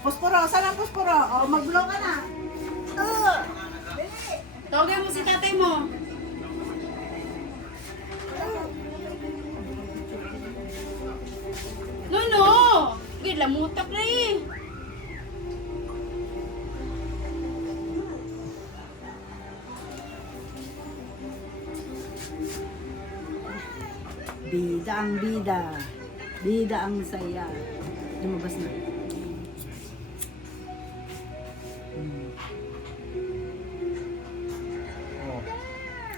Pusporo, saan ang pusporo? O, mag-blow ka na. Tawagin mo si tatay mo. No. Gid lamutak na eh. Bida ang bida. Bida ang saya. Lumabas na.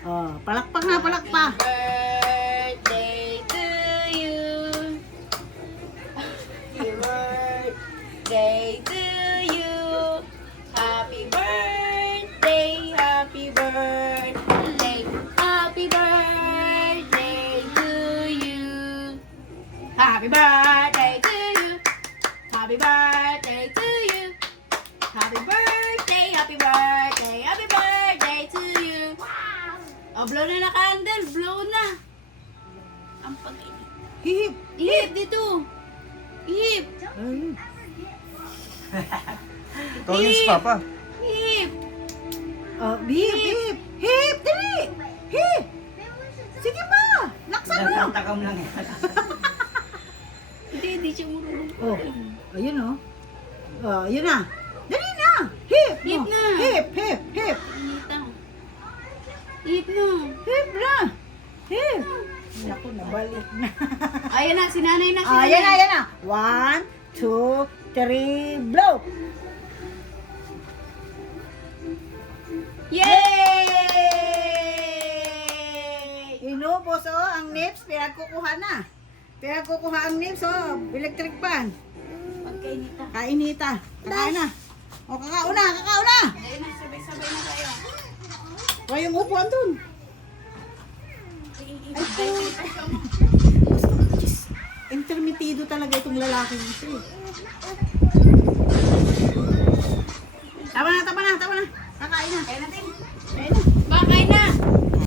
Oh, palakpak na, palakpak. Birthday to you. Happy birthday to you. Happy birthday, happy birthday, happy birthday to you. Happy birthday to you. Happy birthday to you. Happy birthday, happy birthday, happy birthday to you. Oh, blow na candle, blow na. Ang pag-init. Hihip. Ihip dito. Ihip. Ay. Tawagin si Papa. Ihip. Oh, hip, hip. Hip, dali. Hip. Sige pa. Laksan mo. Nagtatakam lang yan. Hindi siya marunong. Oh, ayun oh. Oh, yun na. Dali na. Hip. Hip mo. na. Hip, hip, hip. Inita. Ihip na. Hip na. Hip. Naku, nabalik na. Ayan na, sinanay na, Ah, sinanay. yan na, yan na. 1, 2, 3, blow. Yay! Inubos oh, ang nips, pinagkukuha na. Pinagkukuha ang nips oh, electric fan. Pagkainita. Kainita. Kakain na. O, kakao na, kakao na. Ayun na, sabay-sabay na kayo. O, yung upuan dun. Intermitido talaga itong lalaki nito eh.